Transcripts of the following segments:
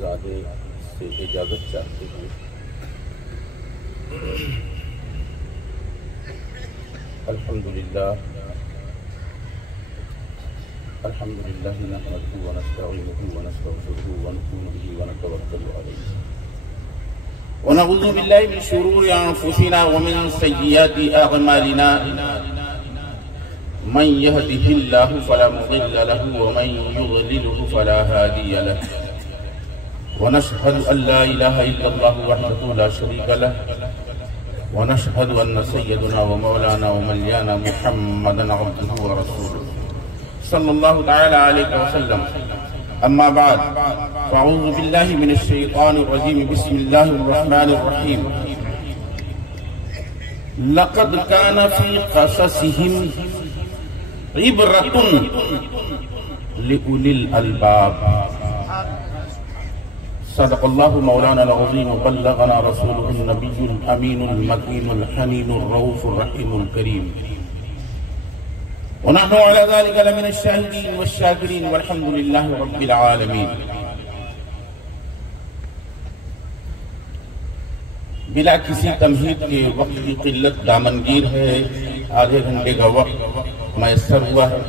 ज़ादे से इजाज़त चाहते हैं। अल्हम्दुलिल्लाह नहमदुहु व नस्तईनुहु व नस्तगफिरुहु व नु'मिनु बिही व नतवक्कलु अलैहि व नऊज़ु बिल्लाहि मिन शुरूरि अनफुसिना व मिन सय्यिआति अअमालिना मन यहदिहिल्लाहु फला मुदिल्ल लहु व मन युद्लिलहु फला हादिय लहु व नशहदु अन ला इलाहा इल्लल्लाहु वहदहु ला शरीका लहु व नशहदु अन्न सय्यदना व मौलाना व मौलाना मुहम्मदन अब्दुहु व रसूलुहु सल्लल्लाहु तआला अलैहि वसल्लम। अम्मा बाद फ़अऊज़ु बिल्लाहि मिनश शैतानिर रजीम। बिस्मिल्लाहिर रहमानिर रहीम। लक़द कान फ़ी क़ससिहिम इब्रतुन लिउलिल अलबाब। सदक़ल्लाहु मौलाना अज़ीम व बल्लगना रसूलुहुन नबियुल अमीनुल मकीनुल हनीनुर रऊफ़ुर रहीमुल करीम व नहनु अला ज़ालिका लमिनश शाहिदीन वश्शाकिरीन वल्हम्दुलिल्लाहि रब्बिल आलमीन। बिला किसी तमहीद के वक्त की किल्लत दामनगीर है, आधे घंटे का वक्त मैसर हुआ है,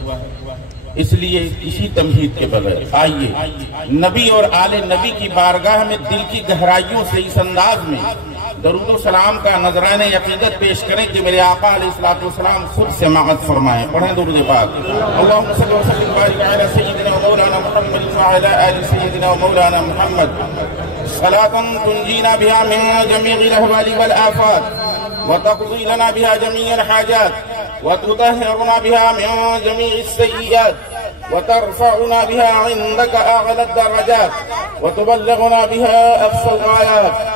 इसलिए किसी तमहीद के बगैर आइए नबी और आले नबी की बारगाह में दिल की गहराइयों से इस अंदाज में दरूद व सलाम का नजराने अकीदत पेश करें कि मेरे आका अलैहिस्सलातु वस्सलाम खुद समाअत फरमाएं। पढ़ें दुरूद पाक। अल्लाहुम्मा सल्लि व सल्लिम व बारिक अला सय्यिदिना व मौलाना मुहम्मद व अला आलि सय्यिदिना व मौलाना मुहम्मद सलातन तुंजीना बिहा मिन जमीइल अहवाली वल आफात व तक़दी लना बिहा जमीअल हाजात व तुतहहिरुना बिहा मिन जमीइस सय्यिआत व तरफ़उना बिहा इंदका अअला दर्रजात व तुबल्लिगुना बिहा अक़सल गायात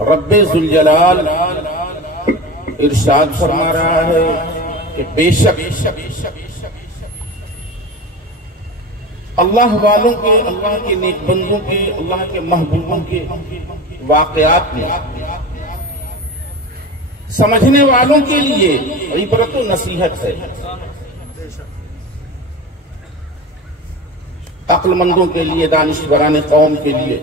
रब्बे ज़ुल जलाल इरशाद फरमा रहा है कि बेशक अल्लाह वालों के, अल्लाह के नेक बंदों के, अल्लाह के महबूबों के वाक़यात में समझने वालों के लिए इबरत व नसीहत है, अक्लमंदों के लिए, दानिशवरान कौम के लिए।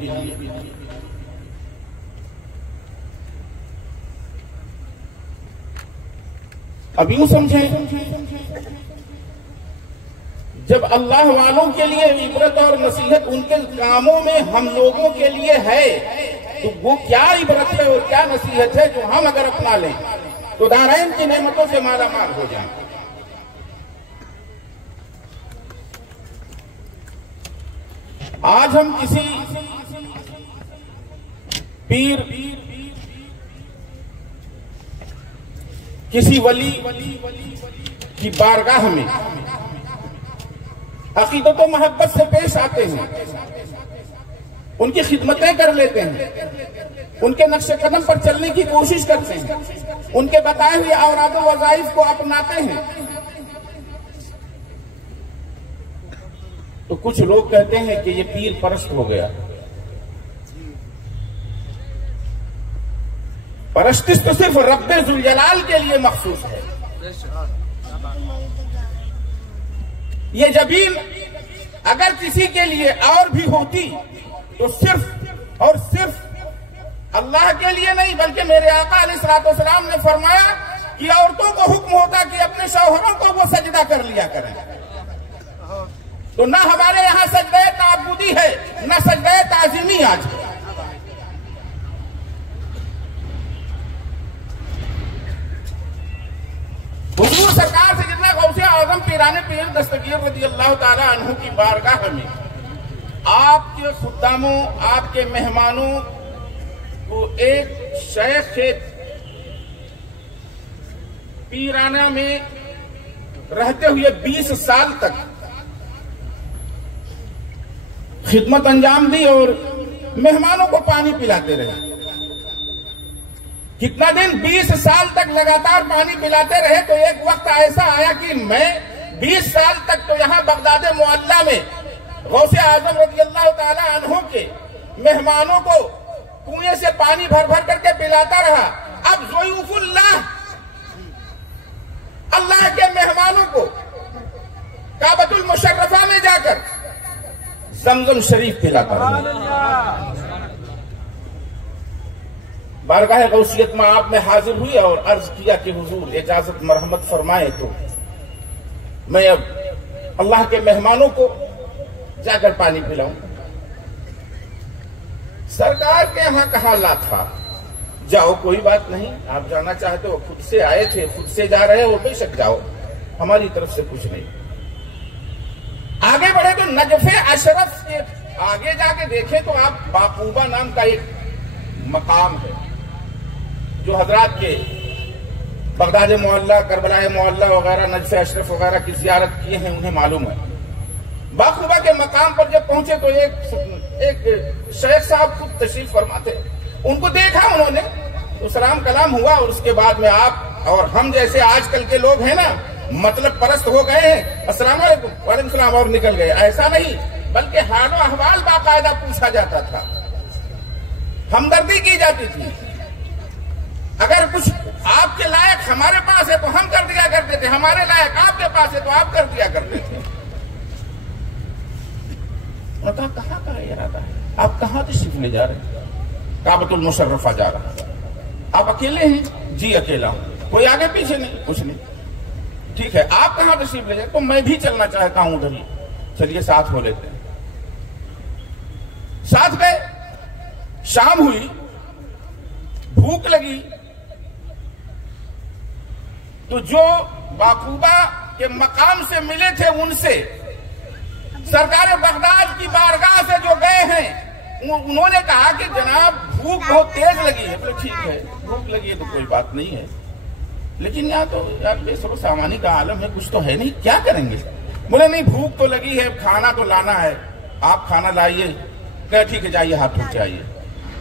अब यूं समझें, जब अल्लाह वालों के लिए इबरत और नसीहत उनके कामों में हम लोगों के लिए है, तो वो क्या इबरत है और क्या नसीहत है जो हम अगर अपना लें तो दारैन की नेमतों से मालामाल हो जाएं। आज हम किसी पीर, किसी वली की बारगाह में अकीदत व मोहब्बत से पेश आते हैं, उनकी खिदमतें कर लेते हैं, उनके नक्शे कदम पर चलने की कोशिश करते हैं, उनके बताए हुए औराद व वज़ाइफ को अपनाते हैं, तो कुछ लोग कहते हैं कि ये पीर परस्त हो गया। परस्तिश तो सिर्फ रब्बे ज़ुल जलाल के लिए मखसूस है। ये जबीन अगर किसी के लिए और भी होती तो सिर्फ और सिर्फ अल्लाह के लिए नहीं, बल्कि मेरे आका अलैहिस्सलातु वस्सलाम ने फरमाया कि औरतों को हुक्म होता कि अपने शौहरों को वो सजदा कर लिया करें। तो ना हमारे यहाँ सजदे ताबूदी है, ना सजदे ताज़ीमी आज है। हुजूर सरकार से जितना गौसे आज़म पीराने पीर दस्तगीर रज़ी अल्लाह ताला अन्हु की बारगाह में आपके खुद्दामों, आपके मेहमानों को एक शेख के पीराना में रहते हुए 20 साल तक खिदमत अंजाम दी और मेहमानों को पानी पिलाते रहे। कितना दिन? 20 साल तक लगातार पानी पिलाते रहे। तो एक वक्त ऐसा आया कि मैं 20 साल तक तो यहाँ बगदाद मोहल्ला में गौसे आजम रज़ियल्लाहु ताला अन्हु के मेहमानों को कुएं से पानी भर भर करके पिलाता रहा। अब ज़ुयूफुल्लाह, अल्लाह के मेहमानों को काबतुल मुशर्रफा में जाकर जमजम शरीफ पिलाता रहा। बारगाह गौसियत में आप में हाजिर हुई और अर्ज किया कि हुजूर इजाजत मरहमत फरमाए तो मैं अब अल्लाह के मेहमानों को जाकर पानी पिलाऊं। सरकार के यहां कहा ला था, जाओ कोई बात नहीं, आप जाना चाहते हो, खुद से आए थे, खुद से जा रहे हो, बेशक जाओ, हमारी तरफ से कुछ नहीं। आगे बढ़े तो नजफे अशरफ से आगे जाके देखे तो आप बाकूबा नाम का एक मकाम है जो हजरात के बगदाद मोहल्ला, करबला मोहल्ला वगैरह, नजफे अशरफ वगैरह की जियारत किए हैं, उन्हें मालूम है। बाकूबा के मकाम पर जब पहुंचे तो एक शेख साहब खुद तशरीफ फरमाते, उनको देखा उन्होंने तो सलाम कलाम हुआ और उसके बाद में आप और हम जैसे आजकल के लोग हैं ना, मतलब परस्त हो गए हैं, अस्सलाम वालेकुम, वालेकुम सलाम, और निकल गए। ऐसा नहीं, बल्कि हालो अहवाल बाकायदा पूछा जाता था, हमदर्दी की जाती थी। अगर कुछ आपके लायक हमारे पास है तो हम कर दिया करते थे, हमारे लायक आपके पास है तो आप कर दिया करते थे। कहा कहाँ का इरादा है, आप कहाँ तशरीफ ले जा रहे हैं? काबतुल मुशर्रफा जा रहा है। आप अकेले हैं? जी अकेला हूं, कोई आगे पीछे नहीं, कुछ नहीं। ठीक है, आप कहाँ तशरीफ ले जाए? तो मैं भी चलना चाहता हूं उधर ही, चलिए साथ हो लेते हैं। साथ गए, शाम हुई, भूख लगी, तो जो बाकूबा के मकाम से मिले थे उनसे सरकार बगदाद की बारगाह से जो गए हैं, उन्होंने कहा कि जनाब भूख बहुत तेज लगी है। बोले ठीक है, भूख लगी है तो कोई बात नहीं है, लेकिन यहाँ तो यार बेसरो सामानी का आलम है, कुछ तो है नहीं, क्या करेंगे? बोले नहीं, भूख तो लगी है, खाना तो लाना है, आप खाना लाइए। कहे ठीक है, जाइए हाथ धुल के आइए।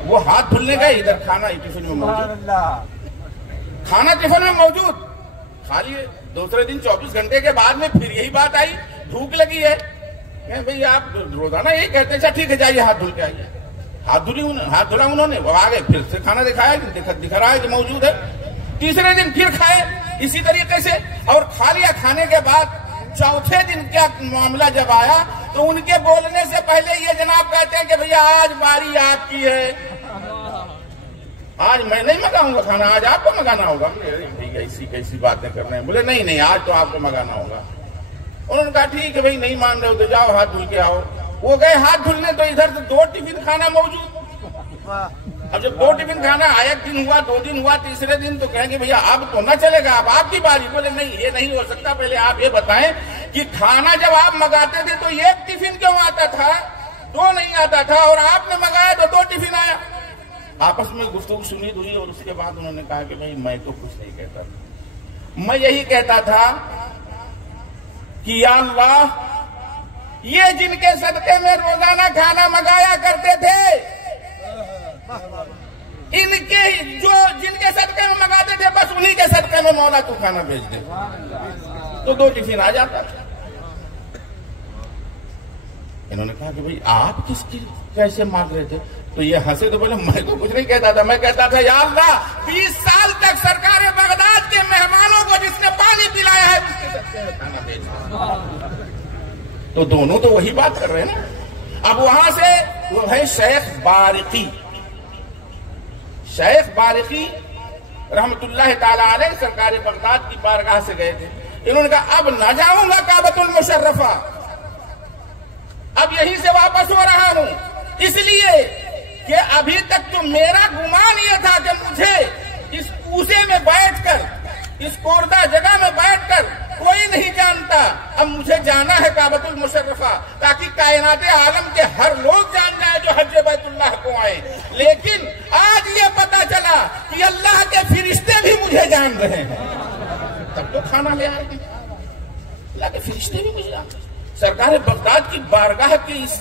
वो हाथ धुलने गए, इधर खाना टिफिन में मौजूद, खाना टिफिन में मौजूद, खा लिए। दूसरे दिन 24 घंटे के बाद में फिर यही बात आई, भूख लगी है। भाई आप रोजाना यही कहते हैं, ठीक है जाइए हाथ धुल के आइए। हाथ धुला उन्होंने, वो आ गए, फिर से खाना दिखाया, दिख रहा है कि मौजूद है। तीसरे दिन फिर खाए इसी तरीके से, और खा लिया। खाने के बाद चौथे दिन क्या मामला जब आया तो उनके बोलने से पहले ये जनाब कहते हैं कि भैया आज बारी आपकी है, आज मैं नहीं मंगाऊंगा खाना, आज आपको मंगाना होगा। भैया ऐसी कैसी बातें कर रहे हैं? बोले नहीं नहीं, आज तो आपको मंगाना होगा। उन्होंने कहा ठीक है भाई, नहीं मान रहे हो तो जाओ हाथ धुल के आओ। वो गए हाथ धुलने, तो इधर से 2 टिफिन खाना मौजूद। अब जब 2 टिफिन खाना, एक दिन हुआ, 2 दिन हुआ, तीसरे दिन तो कहेंगे भैया अब तो ना चलेगा, अब आपकी बारी। बोले नहीं, ये नहीं हो सकता, पहले आप ये बताएं कि खाना जब आप मंगाते थे तो 1 टिफिन क्यों आता था, 2 नहीं आता था, और आपने मंगाया तो 2 टिफिन आया। आपस में गुफ्तगू सुनी हुई और उसके बाद उन्होंने कहा कि भाई मैं तो कुछ नहीं कहता, मैं यही कहता था कि या अल्लाह, ये जिनके सदके में रोजाना खाना मंगाया करते थे, इनके जिनके सदके में मंगाते थे, बस उन्हीं के सदके में मौला तू खाना भेज दे, तो 2 टिफिन आ जाता था। इन्होंने कहा कि भाई आप किसकी कैसे मांग रहे थे? तो ये हंसे, तो बोले मैं तो कुछ नहीं कहता था, मैं कहता था या अल्लाह 20 साल तक सरकार बगदाद के मेहमानों को जिसने पानी पिलाया है उसके सदके में खाना भेजा। तो दोनों तो वही बात कर रहे हैं ना। अब वहां से वो है शेख बारिकी, शेख बारिकी रहमतुल्लाह ताला अलैह सरकार बगदाद की बारगाह से गए थे। इन्होंने कहा अब न जाऊंगा काबतुल मुशर्रफा, अब यहीं से वापस हो रहा हूं, इसलिए कि अभी तक तो मेरा गुमान यह था कि मुझे इस कूसे में बैठकर, इस कोरदा जगह में बैठकर कोई नहीं जानता, अब मुझे जाना है काबतुल मुशर्रफा, ताकि कायनात आलम के हर लोग जान जाए जो हज बैतुल्लाह को आए। लेकिन आज ये पता चला कि अल्लाह के फरिश्ते भी मुझे जान रहे हैं, तब तो खाना ले आएंगे। अल्लाह के फरिश्ते भी मुझे जानते। सरकार बगदाद की बारगाह की इस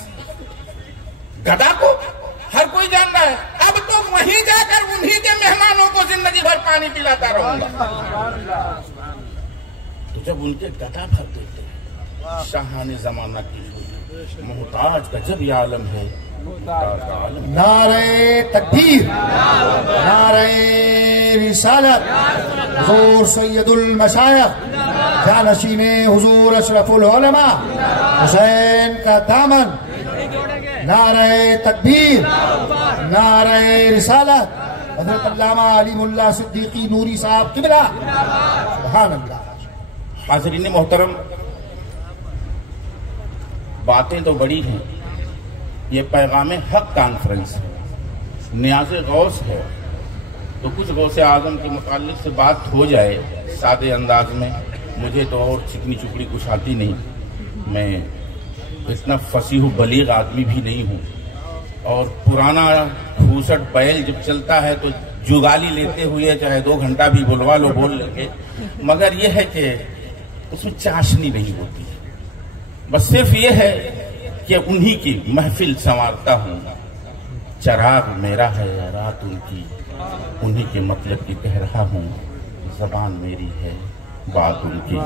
गदा को हर पानी पिलाता रहूंगा। तो जब उनके गदा भर देते हैं, शाहाने जमाना की मोहताज का जब ये आलम है, नारे तकबीर, नारे रिसालत, हुजूर सैयदुल मशाइख जानशीने हुजूर अशरफुल उलमा हुसैन का दामन, नारे तकबीर, नारे रिसालत, हज़रत अल्लामा अली मुल्ला सिद्दीकी नूरी साहब किबला, सुभान अल्लाह। हाज़रीन मोहतरम, बातें तो बड़ी हैं, ये पैगाम हक कॉन्फ्रेंस है, नियाज़ गौस है, तो कुछ गौसे आज़म के मुताल्लिक से बात हो जाए सादे अंदाज में। मुझे तो और चिकनी चुपड़ी कुछ आती नहीं, मैं इतना फसीह बलीग आदमी भी नहीं हूँ, और पुराना खूसट बैल जब चलता है तो जुगाली लेते हुए चाहे 2 घंटा भी बुलवा लो बोल लेंगे, मगर यह है कि उसमें चाशनी नहीं होती। बस सिर्फ ये है कि उन्हीं की महफिल संवारता हूँ, चराग मेरा है रात उनकी, उन्हीं के मतलब की कह रहा हूँ, ज़बान मेरी है बात उनकी।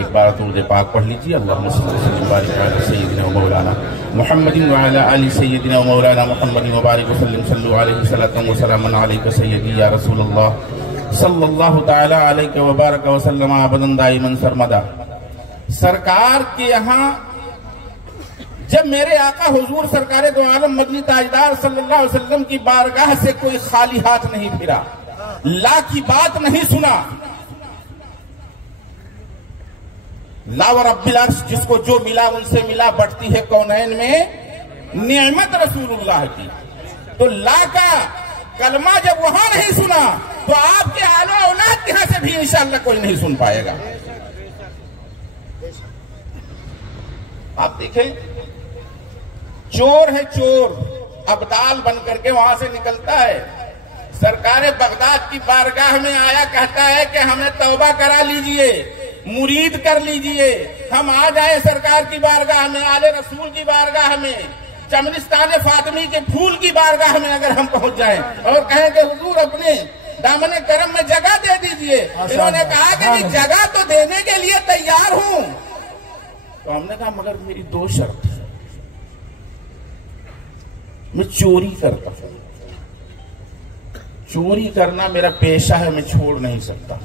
एक बार दुरूद पाक पढ़ लीजिए। अल्लाहुम्मा सल्लि अला सय्यिदिना व मौलाना मुहम्मदिन व अला आलि सय्यिदिना व मौलाना मुहम्मदिन व बारिक वसल्लिम सल्लु अलैहि सल्लल्लाहु व सल्लम अलैका सय्यदी या रसूलल्लाह सल्लल्लाहु तआला अलैहि व बारक व सल्लम अबदन दाइमन सरमदा। सरकार के यहाँ जब मेरे आका हुजूर सरकारे दो आलम मदनी ताजदार सल्लल्लाहु अलैहि वसल्लम की बारगाह से कोई खाली हाथ नहीं फिरा, ला की बात नहीं सुना। ला व रब्बिल अर्श, जिसको जो मिला उनसे मिला, बढ़ती है कौनैन में नियमत रसूलुल्लाह की। तो ला का कलमा जब वहां नहीं सुना तो आपके आलो औलाद यहां से भी इंशाअल्लाह कोई नहीं सुन पाएगा। आप देखें, चोर है चोर, अब्दाल बन करके वहां से निकलता है, सरकारे बगदाद की बारगाह में आया, कहता है कि हमें तौबा करा लीजिए, मुरीद कर लीजिए, हम आ जाए सरकार की बारगाह में, आले रसूल की बारगाह में, चमनिस्तान फातिमी के फूल की बारगाह में अगर हम पहुंच जाएं और कहें कि हुजूर अपने दामन करम में जगह दे दीजिए। इन्होंने कहा कि जी जगह तो देने के लिए तैयार हूं। तो हमने कहा मगर मेरी 2 शर्त है, मैं चोरी करता हूं, चोरी करना मेरा पेशा है, मैं छोड़ नहीं सकता,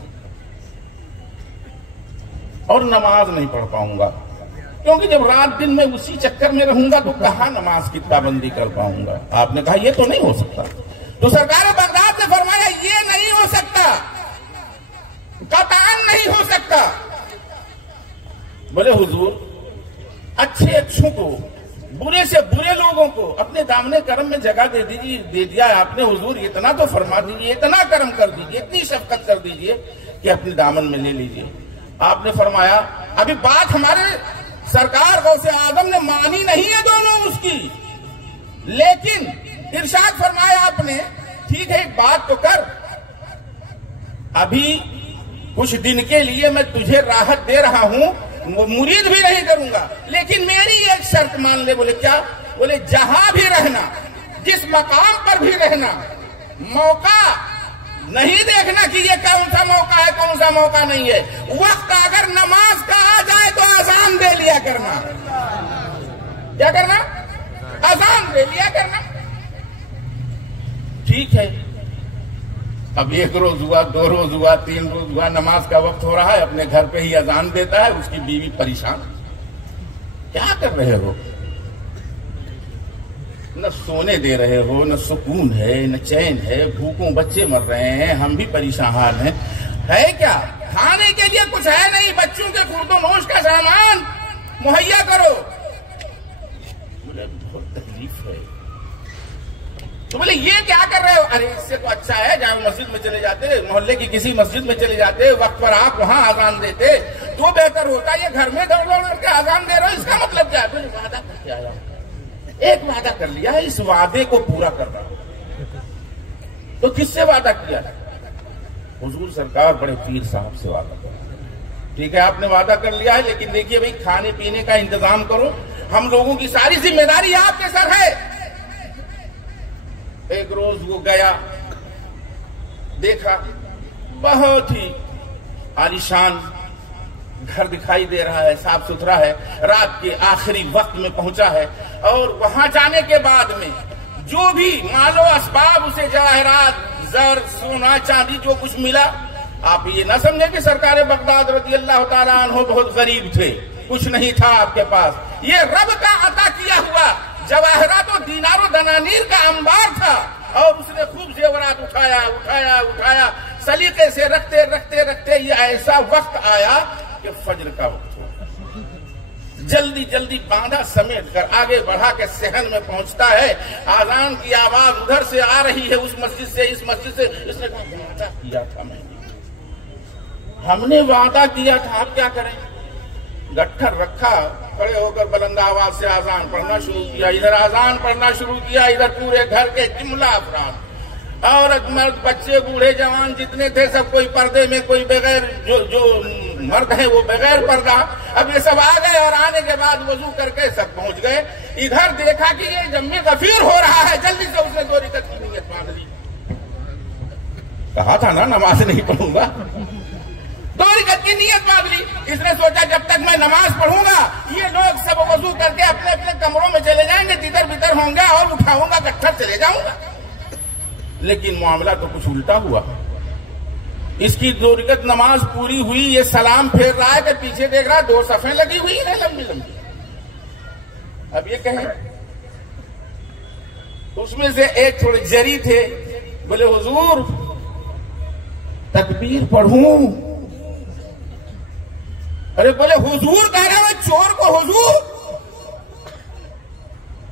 और नमाज नहीं पढ़ पाऊंगा, क्योंकि जब रात दिन में उसी चक्कर में रहूंगा तो कहां नमाज की पाबंदी कर पाऊंगा। आपने कहा यह तो नहीं हो सकता। तो सरकार बगदाद ने फरमाया ये नहीं हो सकता, कतान नहीं हो सकता। बोले हुजूर, अच्छे अच्छों को, बुरे से बुरे लोगों को अपने दामने करम में जगह दे दीजिए, दे दिया आपने हुजूर, इतना तो फरमा दीजिए, इतना करम कर दीजिए, इतनी शफकत कर दीजिए कि अपने दामन में ले लीजिए। आपने फरमाया अभी बात हमारे सरकार गौसे आजम ने मानी नहीं है दोनों उसकी, लेकिन इरशाद फरमाया आपने, ठीक है एक बात तो कर, अभी कुछ दिन के लिए मैं तुझे राहत दे रहा हूं, मुरीद भी नहीं करूंगा, लेकिन मेरी एक शर्त मान ले। बोले क्या? बोले जहां भी रहना, जिस मकाम पर भी रहना, मौका नहीं देखना कि ये कौन सा मौका है कौन सा मौका नहीं है। वक्त अगर नमाज का आ जाए तो अजान दे लिया करना। क्या करना? अजान दे लिया करना। ठीक है, अब 1 रोज हुआ, 2 रोज हुआ, 3 रोज हुआ, नमाज का वक्त हो रहा है, अपने घर पे ही अजान देता है, उसकी बीवी परेशान, क्या कर रहे हो? न सोने दे रहे हो, न सुकून है, न चैन है, भूखों बच्चे मर रहे हैं, हम भी परेशान हैं, है क्या? खाने के लिए कुछ है नहीं, बच्चों के खुर्दोनोश का सामान मुहैया करो। बोले बहुत तकलीफ है। तो बोले ये क्या कर रहे हो? अरे इससे तो अच्छा है जहां मस्जिद में चले जाते, मोहल्ले की किसी मस्जिद में चले जाते, वक्त पर आप वहां आजान देते तो बेहतर होता। ये घर में दौड़ करके आजान दे रहे हो, इसका मतलब क्या है? तो वादा करके आया, एक वादा कर लिया है, इस वादे को पूरा करना। तो किससे वादा किया? हुजूर सरकार बड़े पीर साहब से वादा कर। ठीक है, आपने वादा कर लिया है, लेकिन देखिए भाई खाने पीने का इंतजाम करो, हम लोगों की सारी जिम्मेदारी आपके सर है। एक रोज वो गया, देखा बहुत ही आलीशान घर दिखाई दे रहा है, साफ सुथरा है, रात के आखिरी वक्त में पहुंचा है। और वहां जाने के बाद में जो भी मालो असबाब उसे जवाहरात, जर, सोना, चांदी जो कुछ मिला, आप ये ना समझे कि सरकार बगदाद रज़ी अल्लाह ताला अन्हु बहुत गरीब थे, कुछ नहीं था आपके पास। ये रब का अता किया हुआ जवाहरात और दीनारों दनानीर का अंबार था। और उसने खूब जेवरात उठाया उठाया उठाया, सलीके से रखते रखते रखते ये ऐसा वक्त आया कि फज्र का वक्त हुआ। जल्दी जल्दी बांधा समेट कर आगे बढ़ा के सहन में पहुंचता है। आजान की आवाज उधर से आ रही है, उस मस्जिद से, इस मस्जिद से। इसने कहा वादा किया था हमने वादा किया था, अब क्या करें। गट्ठर रखा, खड़े होकर बुलंद आवाज से आजान पढ़ना शुरू किया। इधर आजान पढ़ना शुरू किया, इधर पूरे घर के जुमला अफराद, औरत मर्द, बच्चे, बूढ़े जवान जितने थे सब, कोई पर्दे में, कोई बगैर, जो मर्द है वो बगैर पर्दा। अब ये सब आ गए और आने के बाद वजू करके सब पहुंच गए। इधर देखा कि ये जम्मे गफीर हो रहा है, जल्दी से उसने 2 रकात की नियत बांध ली। कहा था ना नमाज नहीं पढ़ूंगा, 2 रकात की नियत बांध ली। इसने सोचा जब तक मैं नमाज पढ़ूंगा ये लोग सब वजू करके अपने अपने कमरों में चले जाएंगे, तितर बितर होंगे और उठाऊंगा गट्ठर चले जाऊंगा। लेकिन मामला तो कुछ उल्टा हुआ। इसकी 2 रकात नमाज पूरी हुई, ये सलाम फेर रहा है कि पीछे देख रहा है 2 सफ़ें लगी हुई है लंबी लंबी। अब ये कहें, उसमें से एक थोड़े जरी थे, बोले हुजूर तकबीर पढ़ूं। अरे बोले हुजूर कह रहे हो चोर को हुजूर?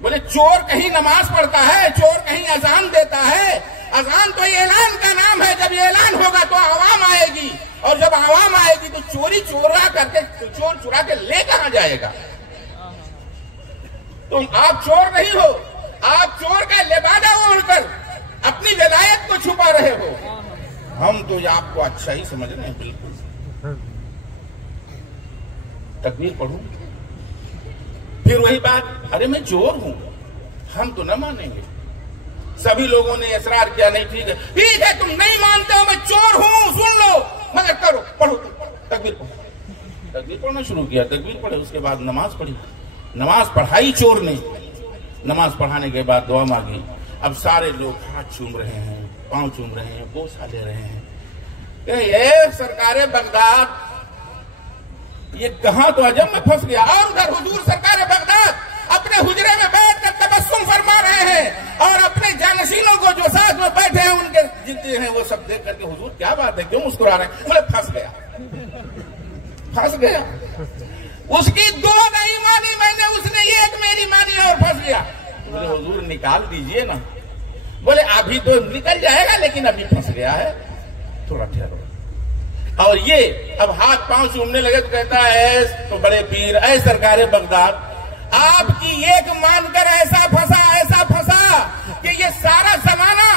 बोले चोर कहीं नमाज पढ़ता है, चोर कहीं अजान देता है। अजान तो ऐलान का नाम है, जब ऐलान होगा तो आवाम आएगी, और जब आवाम आएगी तो चोरी चोरा करके, चोर चुरा के ले कहां जाएगा। तुम आप चोर नहीं हो, आप चोर का लिबादा ओढ़कर अपनी विलायत को छुपा रहे हो। हम तो आपको अच्छा ही समझ रहे हैं, बिल्कुल। तकबीर पढ़ूं, फिर वही बात, अरे मैं चोर हूं, हम तो न मानेंगे। सभी लोगों ने इसरार किया, नहीं ठीक है तुम नहीं मानते हो, मैं चोर हूं, सुन लो, मगर करो, पढ़ो, तकबीर पढ़ो। तकबीर पढ़ना शुरू किया, तकबीर पढ़े, उसके बाद नमाज पढ़ी। नमाज पढ़ाई चोर ने। नमाज पढ़ाने के बाद दुआ मांगी। अब सारे लोग हाथ चूम रहे हैं, पांव चूम रहे हैं, बोसा ले रहे हैं। ये सरकारे बगदाद ये कहां तो अजम में फंस गया। और उधर हुजूर सरकारे बगदाद अपने हुजरे में बैठकर तबस्सुम फरमा रहे हैं, और अपने जानशीनों को जो साथ में बैठे हैं उनके जितने हैं वो सब देख करके हुजूर क्या बात है, क्यों मुस्कुरा रहे हैं? बोले फंस गया, फंस गया। उसकी 2 नहीं मानी मैंने, उसने 1 मेरी मानी और फंस गया। बोले हुजूर निकाल दीजिए ना। बोले अभी तो निकल जाएगा, लेकिन अभी फंस गया है, थोड़ा ठहरो। और ये अब हाथ पांव चूमने लगे तो कहता है तो बड़े पीर, ऐ सरकारे बगदाद, आपकी एक मानकर ऐसा फंसा कि ये सारा जमाना,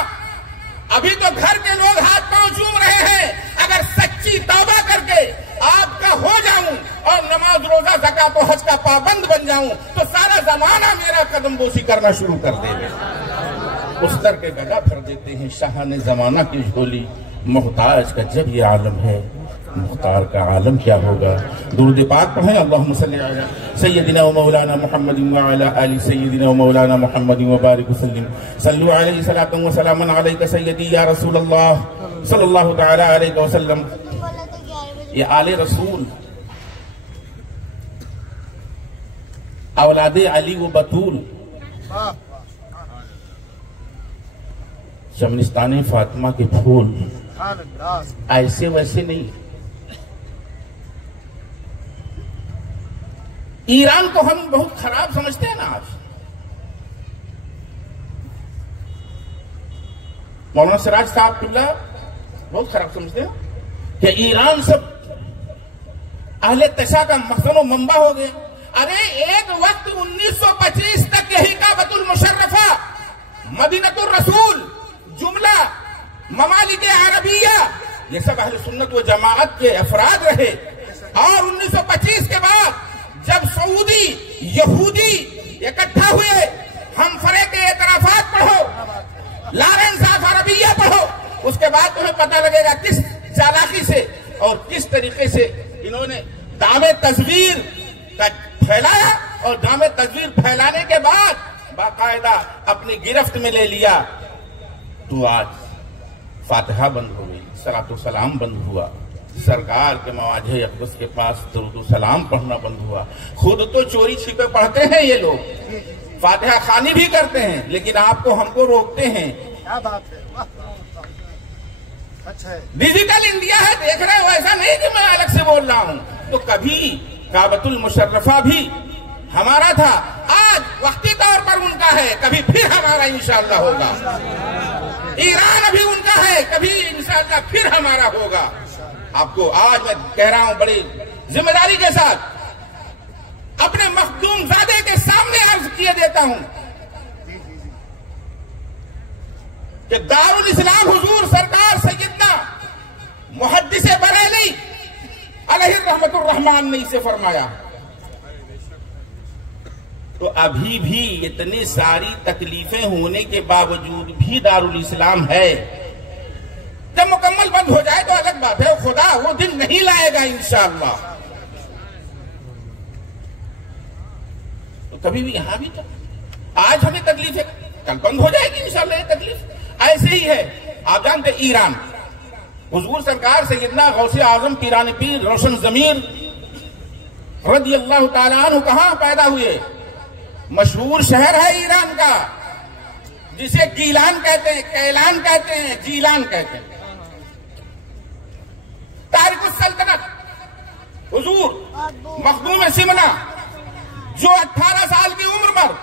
अभी तो घर के लोग हाथ पांव चूम रहे हैं, अगर सच्ची तौबा करके आपका हो जाऊं और नमाज रोजा ज़कात और हज का पाबंद बन जाऊं तो सारा जमाना मेरा कदम बोसी करना शुरू कर देगा। उस तर के गदा भर देते हैं शाह ने जमाना की झोली, मुहताज का जब ये आलम है, मुख्तार का आलम क्या होगा। दुरूद पाक पढ़ें, अल्लाहुम्मा सल्ली अला सय्यदिना व मौलाना मुहम्मद व अला आलि सय्यदिना व मौलाना मुहम्मद व बारिक वसल्लिम। सल्लु अलैहि सलातन व सलामन अलैका सय्यदी या रसूल अल्लाह सल्लल्लाहु तआला अलैहि वसल्लम। ये आले रसूल, औलादे अली व बतूल, शमनिस्तान फातिमा के फूल, ऐसे वैसे नहीं। ईरान को हम बहुत खराब समझते हैं ना आज। मौलाना सिराज साहब किबला बहुत खराब समझते हैं कि ईरान सब अहले तशा का मखनो मंबा हो गया। अरे एक वक्त 1925 तक यही काबतुल मुशर्रफा, मदीनतुर रसूल, जुमला, ममालिके अरबिया, ये सब अहले सुन्नत व जमाअत के अफराद रहे। और 1925 के बाद जब सऊदी यहूदी इकट्ठा हुए, हम फरे के एतराफात पढ़ो, लॉरेंस ऑफ अरबिया पढ़ो, उसके बाद तुम्हें पता लगेगा किस चालाकी से और किस तरीके से इन्होंने दावे तस्वीर का फैलाया और दावे तस्वीर फैलाने के बाद बाकायदा अपनी गिरफ्त में ले लिया, तो आज फातिहा बंद हो गई, सलातो सलाम बंद हुआ, सरकार के मवाजे अक़दस के पास दुरूद सलाम पढ़ना बंद हुआ। खुद तो चोरी छिपे पढ़ते हैं ये लोग, फातिहा खानी भी करते हैं, लेकिन आपको हमको रोकते हैं। क्या बात है, अच्छा है। डिजिटल इंडिया है, देख रहे हो, ऐसा नहीं कि मैं अलग से बोल रहा हूं। तो कभी काबतुल मुशर्रफा भी हमारा था, आज वक्ती तौर पर उनका है, कभी फिर हमारा इंशाअल्लाह होगा। ईरान अभी उनका है, कभी इंशाअल्लाह फिर हमारा होगा। आपको आज मैं कह रहा हूं बड़ी जिम्मेदारी के साथ अपने मखदूम ज़ादे के सामने अर्ज किए देता हूं कि दारुल इस्लाम हुजूर सरकार सैयदना मुहद्दिस बरेली अलैहि रहमतुर रहमान ने इसे फरमाया। तो अभी भी इतनी सारी तकलीफें होने के बावजूद भी दारुल इस्लाम है। जब मुकम्मल बंद हो जाए तो अलग बात है, खुदा वो दिन नहीं लाएगा इंशाअल्लाह। तो कभी भी यहां भी था, आज हमें तकलीफ है, कल बंद हो जाएगी इंशाअल्लाह ये तकलीफ। ऐसे ही है, आप जानते ईरान, हुजूर सरकार सैयदना गौसे आजम पीरान पीर रोशन जमीर रज़ी अल्लाह तआला अन्हु कहां पैदा हुए? मशहूर शहर है ईरान का, जिसे गीलान कहते हैं, कैलान कहते हैं, जीलान कहते हैं। तारिकुस सल्तनत हुजूर मखदूम सिमला, जो 18 साल की उम्र पर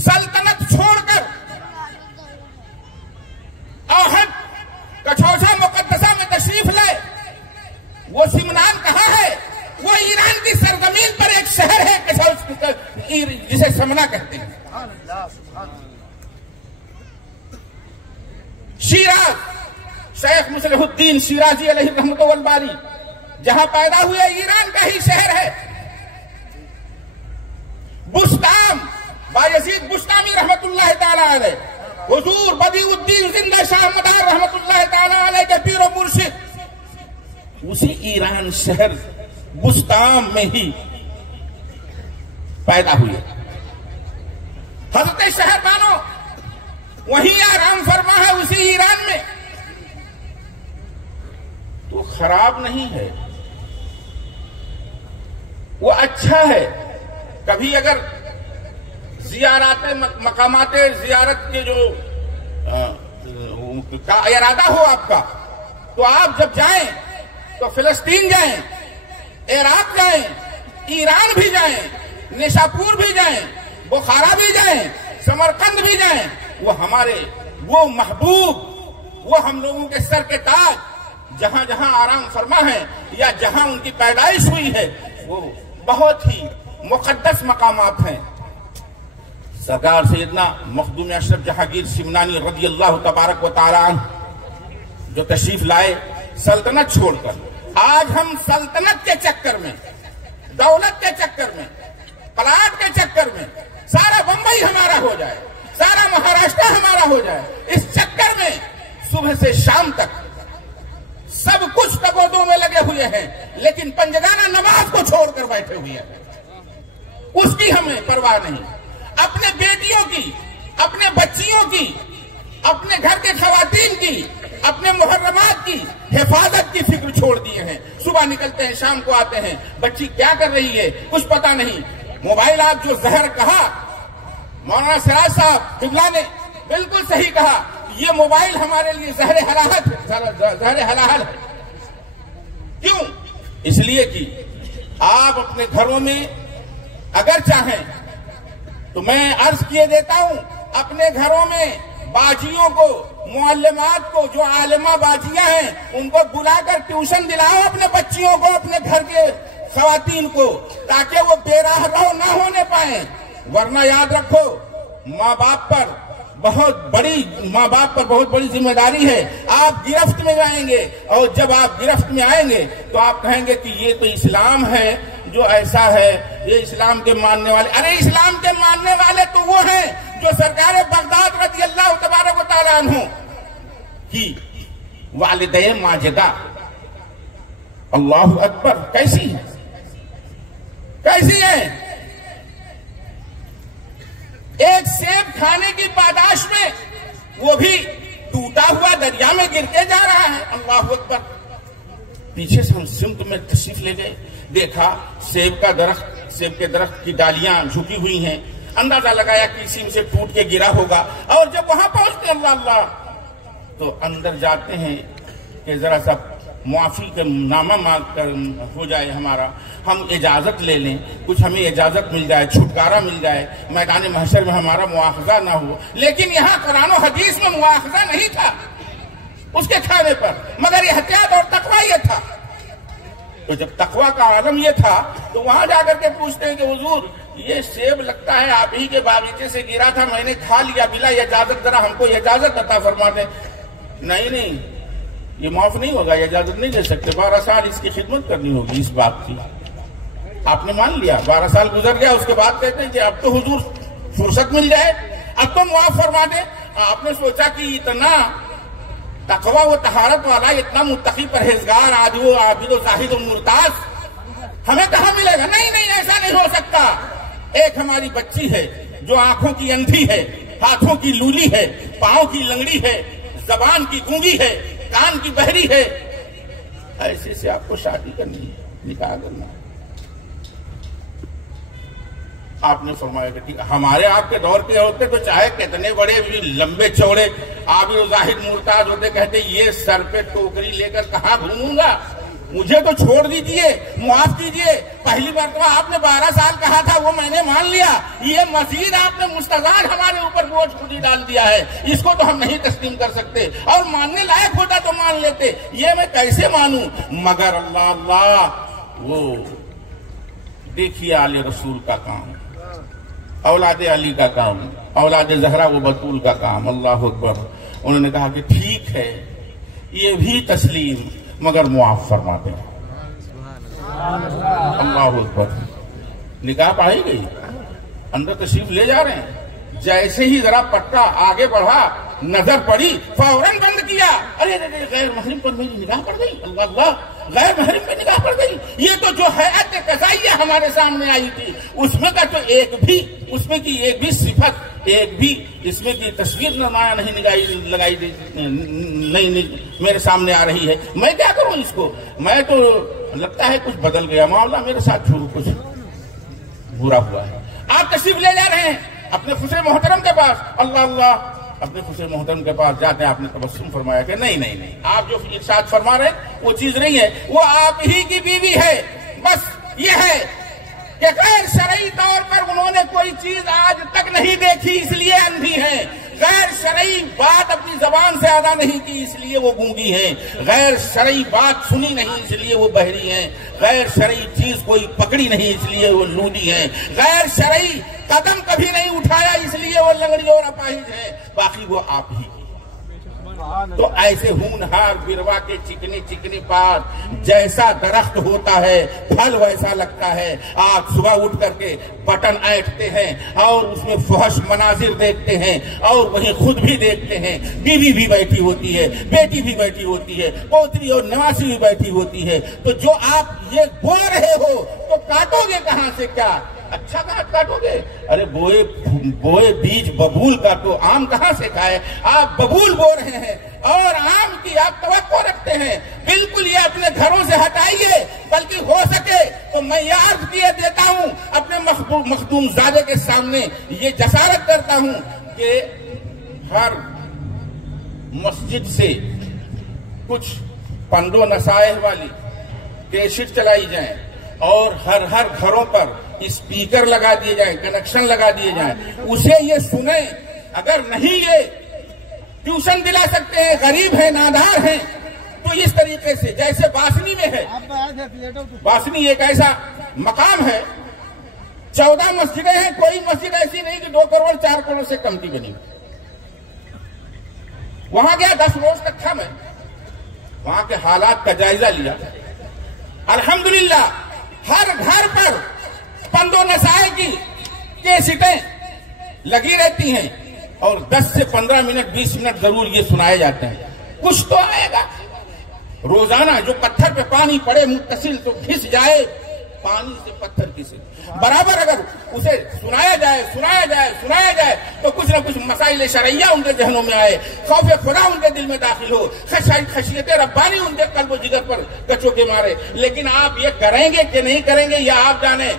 सल्तनत छोड़कर आहद कछौछा मुकद्दसा में तशरीफ लाए। वो सिमनान कहाँ है? वो ईरान की सरजमीन पर एक शहर है जिसे समना कहते हैं। शिराज, शेख मुसलिहुद्दीन शिराजी अलैहि रहमतुल्लाह वल बारी जहां पैदा हुए, ईरान का ही शहर है। बुस्ताम, बायजीद बुस्तामी रहमतुल्लाह ताला अलैह, हुजूर बदीउद्दीन जिंदा शाह मदार रहमतुल्लाह ताला अलैह के पीर और मुर्शिद, उसी ईरान शहर बुस्ताम में ही पैदा हुए। हजरत शहरबानो वहीं आराम फरमा है, उसी ईरान में। तो खराब नहीं है, वो अच्छा है। कभी अगर जियारत मकामाते जियारत के जो का इरादा हो आपका, तो आप जब जाएं तो फिलिस्तीन जाएं, इराक जाएं, ईरान भी जाएं, निशापुर भी जाएं, बुखारा भी जाएं, समरकंद भी जाएं। वो हमारे वो महबूब, वो हम लोगों के सर के ताज, जहां जहां आराम फरमा है या जहां उनकी पैदाइश हुई है, वो बहुत ही मुकद्दस मकामात हैं। सरकार सैयदना मखदूम अशरफ जहांगीर सिमनानी रज़ी अल्लाह तबारक व तआला जो तशरीफ लाए सल्तनत छोड़कर, आज हम सल्तनत के चक्कर में, दौलत के चक्कर में, प्लाट के चक्कर में, सारा बंबई हमारा हो जाए, सारा महाराष्ट्र हमारा हो जाए, इस चक्कर में सुबह से शाम तक सब कुछ कबोदों में लगे हुए हैं, लेकिन पंजगाना नमाज को छोड़कर बैठे हुए हैं। उसकी हमें परवाह नहीं। अपने बेटियों की, अपने बच्चियों की, अपने घर के खवातीन की, अपने मुहर्रमात की हिफाजत की फिक्र छोड़ दिए हैं। सुबह निकलते हैं, शाम को आते हैं, बच्ची क्या कर रही है कुछ पता नहीं। मोबाइल आप जो जहर कहा, मौलाना सिराज साहब किबला ने बिल्कुल सही कहा, ये मोबाइल हमारे लिए जहर हलाहत है, जहर हलाहल है। क्यों? इसलिए कि आप अपने घरों में अगर चाहें तो मैं अर्ज किए देता हूं, अपने घरों में बाजियों को, मुअल्लिमात को, जो आलिमा बाजियां हैं, उनको बुलाकर ट्यूशन दिलाओ अपने बच्चियों को, अपने घर के खवातीन को, ताकि वो बेराह रहो ना होने पाए। वरना याद रखो, माँ बाप पर बहुत बड़ी जिम्मेदारी है। आप गिरफ्त में जाएंगे, और जब आप गिरफ्त में आएंगे तो आप कहेंगे कि ये तो इस्लाम है जो ऐसा है, ये इस्लाम के मानने वाले। अरे इस्लाम के मानने वाले तो वो हैं जो सरकार बगदाद रज़ी अल्लाह तबारक व तआला अन्हु की वालिदे माजिदा। अल्लाहु अकबर, कैसी है, कैसी है? एक सेब खाने की पादाश में वो भी टूटा हुआ दरिया में गिर के जा रहा है। अल्लाहु अकबर। पीछे से हम सिमत में तशरीफ ले गए, देखा सेब के दरख्त की डालियां झुकी हुई हैं। अंदाजा लगाया कि इसी में से टूट के गिरा होगा। और जब वहां पहुंचते अल्लाह अल्लाह, तो अंदर जाते हैं कि जरा सा मुआफी का नामा मांग कर हो जाए, हमारा हम इजाजत ले लें, कुछ हमें इजाजत मिल जाए, छुटकारा मिल जाए, मैदान महशर में हमारा मुआखजा ना हो। लेकिन यहाँ कुरान और हदीस में मुआखजा नहीं था उसके खाने पर, मगर एहतियात और तकवा ये था। तो जब तकवा का आलम ये था तो वहां जाकर के पूछते हैं कि हुजूर ये सेब लगता है आप ही के बागीचे से गिरा था, मैंने खा लिया बिला इजाजत, जरा हमको इजाजत अता फरमा दे। नहीं, ये माफ नहीं होगा, इजाजत नहीं दे सकते, 12 साल इसकी खिदमत करनी होगी इस बात की। आपने मान लिया, 12 साल गुजर गया, उसके बाद कहते हैं कि अब तो हुजूर फुर्सत मिल जाए, अब तो माफ फरमा दे। आपने सोचा कि इतना तकवा व तहारत वाला, इतना मुत्तकी परहेजगार आदियो आबिदो जाहिद मुर्ताज हमें कहां मिलेगा? नहीं, ऐसा नहीं हो सकता। एक हमारी बच्ची है जो आंखों की अंधी है, हाथों की लूली है, पांव की लंगड़ी है, जबान की गूंगी है, कान की बहरी है, ऐसे से आपको शादी करनी है, निकाह करना है। आपने फरमाया कि ठीक है। हमारे आपके दौर के होते तो चाहे कितने बड़े भी लंबे चौड़े आबिद जाहिद मुर्ताज होते, कहते ये सर पे टोकरी लेकर कहां घूमूंगा, मुझे तो छोड़ दीजिए, माफ कीजिए। पहली बार तो आपने 12 साल कहा था, वो मैंने मान लिया, ये मजीद आपने मुस्तजाद हमारे ऊपर बोझ खुद ही डाल दिया है, इसको तो हम नहीं तस्लीम कर सकते। और मानने लायक होता तो मान लेते, ये मैं कैसे मानूं? मगर अल्लाह अल्लाह, वो देखिए आले रसूल का काम, औलाद अली का काम, औलाद जहरा व बतूल का काम। अल्लाह अकबर। उन्होंने कहा कि ठीक है, ये भी तस्लीम, मगर मुआफ फरमा दें। अल्लाह अकबर। निकाह पाई गई, अंदर तशरीफ ले जा रहे हैं। जैसे ही जरा पट्टा आगे बढ़ा, नजर पड़ी, फौरन बंद किया। अरे गैर महरिम पर मेरी निगाह पड़ गई। अल्लाह अल्लाह, गैर महरिम पर निगाह पड़ गई। ये तो जो हयात कज़ाइया हमारे सामने आई थी, उसमें का तो उसमें की एक भी सिफत, एक भी इसमें की तस्वीर नुमाया नहीं लगाई नहीं मेरे सामने आ रही है। मैं क्या करूं इसको? मैं तो लगता है कुछ बदल गया मामला, मेरे साथ कुछ बुरा हुआ है। आप तशरीफ ले जा रहे हैं अपने खुसरे मोहतरम के पास। अल्लाह अल्लाह, अपने खुसरे मोहतरम के पास जाते हैं, आपने तबस्सुम फरमाया कि नहीं, आप जो इरशाद फरमा रहे वो चीज नहीं है, वो आप ही की बीवी है। बस ये है कि गैर शरई तौर पर उन्होंने कोई चीज आज तक नहीं देखी, इसलिए अंधी है। गैर शरई बात अपनी जबान से अदा नहीं की, इसलिए वो गूंगी हैं। गैर शरई बात सुनी नहीं, इसलिए वो बहरी हैं। गैर शरई चीज कोई पकड़ी नहीं, इसलिए वो लूली हैं। गैर शरई कदम कभी नहीं उठाया, इसलिए वो लंगड़ी और अपाहिज है। बाकी वो आप ही। तो ऐसे होनहार बिरवा के चिकने चिकने पात, जैसा दरख्त होता है फल वैसा लगता है। आप सुबह उठ करके बटन ऐंठते हैं और उसमें फहश मनाजिर देखते हैं, और वहीं खुद भी देखते हैं, बीवी भी बैठी होती है, बेटी भी बैठी होती है, पोतरी और नवासी भी बैठी होती है। तो जो आप ये बो रहे हो तो काटोगे कहां से? क्या अच्छा कहा काटोगे? अरे बोए बीज बबूल का तो आम कहां से खाए? आप बबूल बो रहे हैं और आम की आप तवक्को रखते हैं। बिल्कुल ये अपने घरों से हटाइए, बल्कि हो सके तो मैं ये अर्ज किए देता हूं अपने मखदूम ज़ादे के सामने, ये जसारत करता हूं कि हर मस्जिद से कुछ पंडो नसाए वाली कैसेट चलाई जाए और हर घरों पर स्पीकर लगा दिए जाए, कनेक्शन लगा दिए जाए, उसे ये सुने। अगर नहीं ये ट्यूशन दिला सकते हैं, गरीब है, नादार हैं, तो इस तरीके से जैसे बासनी में है, बासनी एक ऐसा मकाम है, 14 मस्जिदें हैं, कोई मस्जिद ऐसी नहीं कि 2 करोड़ 4 करोड़ से कम की बनी। वहां गया 10 रोज तक था मैं, वहां के हालात का जायजा लिया। अल्हम्दुलिल्लाह हर घर पर पंदो नसाए की कैसेटें लगी रहती हैं और 10 से 15 मिनट 20 मिनट जरूर ये सुनाए जाते हैं। कुछ तो आएगा। रोजाना जो पत्थर पे पानी पड़े मुत्तसिल तो घिस जाए, पानी से पत्थर किसे बराबर अगर उसे सुनाया जाए तो कुछ ना कुछ मसाइल शरइया उनके जहनों में आए, खौफ खुदा उनके दिल में दाखिल हो, खशियत रब्बानी उनके कल्ब जिगर पर कचो के मारे। लेकिन आप ये करेंगे कि नहीं करेंगे या आप जाने,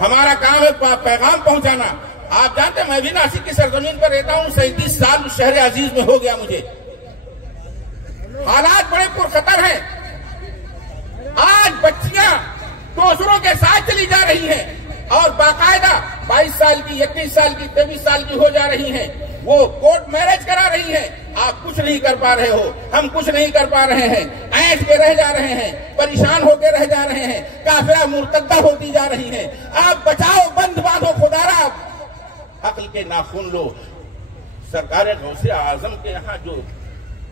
हमारा काम है पैगाम पहुंचाना। आप जानते मैं भी नासिक की सरजमीन पर रहता हूं, 37 साल शहर अजीज में हो गया मुझे। हालात बड़े पुरखतर हैं। आज बच्चियां दूसरों के साथ चली जा रही हैं और बाकायदा 22 साल की, 21 साल की, 23 साल की हो जा रही हैं। वो कोर्ट मैरिज करा रही हैं। आप कुछ नहीं कर पा रहे हो, हम कुछ नहीं कर पा रहे हैं, ऐंठ के रह जा रहे हैं, परेशान होकर रह जा रहे हैं, काफिला मुर्तद्दा होती जा रही है। आप बचाओ, बंद बांधो, खुदारा अक्ल के नाखून लो। सरकार गौसे आजम के यहाँ जो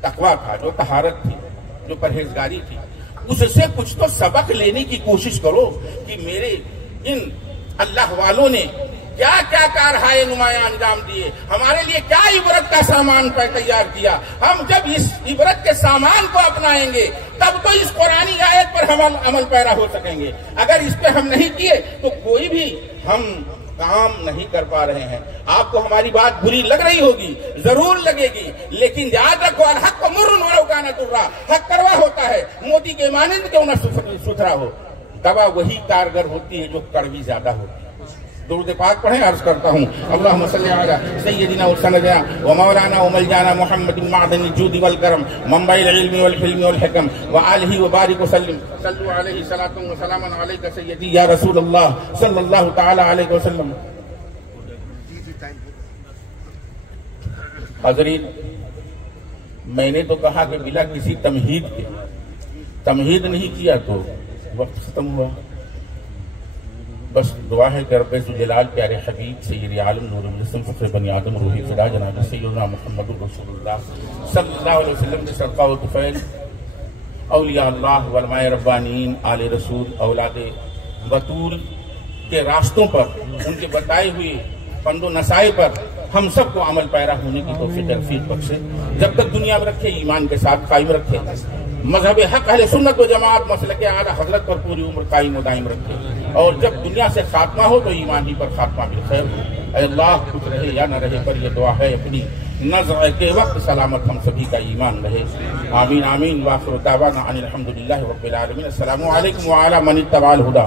तकवा था, जो तहारत थी, जो परहेजगारी थी, उससे कुछ तो सबक लेने की कोशिश करो कि मेरे इन अल्लाह वालों ने क्या क्या कारहाय नुमाया अंजाम दिए, हमारे लिए क्या इबरत का सामान तैयार किया। हम जब इस इबरत के सामान को अपनाएंगे तब तो इस कुरानी आयत पर हम अमल पैरा हो सकेंगे। अगर इस पे हम नहीं किए तो कोई भी हम काम नहीं कर पा रहे हैं। आपको हमारी बात बुरी लग रही होगी, जरूर लगेगी, लेकिन याद रखो अल हक मुर्रुन वलौ काना तुर्रा, हक करवा होता है, मोती के मानंद क्यों न सुथरा हो। दवा वही कारगर होती है जो कड़वी ज्यादा होती है। दुरूद पाक पढ़े, अर्ज करता हूँ अल्लाहुम्मा सल्ली अला सय्यदिना व सनदना व मौलाना व मलजाना मुहम्मदिन मअदनिल जुदी वल करम मंबइल इल्मी वल हिल्मी वल हिकम व आलिहि व बारिक वसल्लम सल्लु अलैहि सलातु व सलामन अलैका सय्यदी या रसूलल्लाह सल्लल्लाहु तआला अलैहि वसल्लम। हज़रीन, मैंने तो कहा कि बिना किसी तमहीद के, तमहीद नहीं किया तो वक्त खत्म हुआ। बस दुआ है कि रब्बे ज़ुल्जलाल प्यारे हबीब सय्यद आलम नूरुल जिस्म फ़ख्र बनी आदम रूही फ़िदा जनाब सय्यदना मुहम्मदुर रसूलुल्लाह सल्लल्लाहु अलैहि वसल्लम के सदक़ा व तुफ़ैल औलिया अल्लाह व उलमाए रब्बानीन आले रसूल औलादे बतूल के रास्तों पर, उनके बताए हुए पंदो नसाए पर हम सबको अमल पैरा होने की तौफीक रफ़ीक बख्शे। जब तक दुनिया में रखे, ईमान के साथ कायम रखे, मजहब हक अहले सुन्नत व जमात मसलक आला हज़रत पर पूरी उम्र कायम व दायम रखे। और जब दुनिया से खात्मा हो तो ईमान ही पर खात्मा भी खैर हो। अल्लाह कुछ रहे या न रहे पर यह दुआ है अपनी नज़र के वक्त सलामत हम सभी का ईमान रहे। आमीन आमीन। वाखिर दावाना अनिल हम्दुलिल्लाहि रब्बिल आलमीन। अस्सलामु अलैकुम व अला मन इत्तबअल हुदा।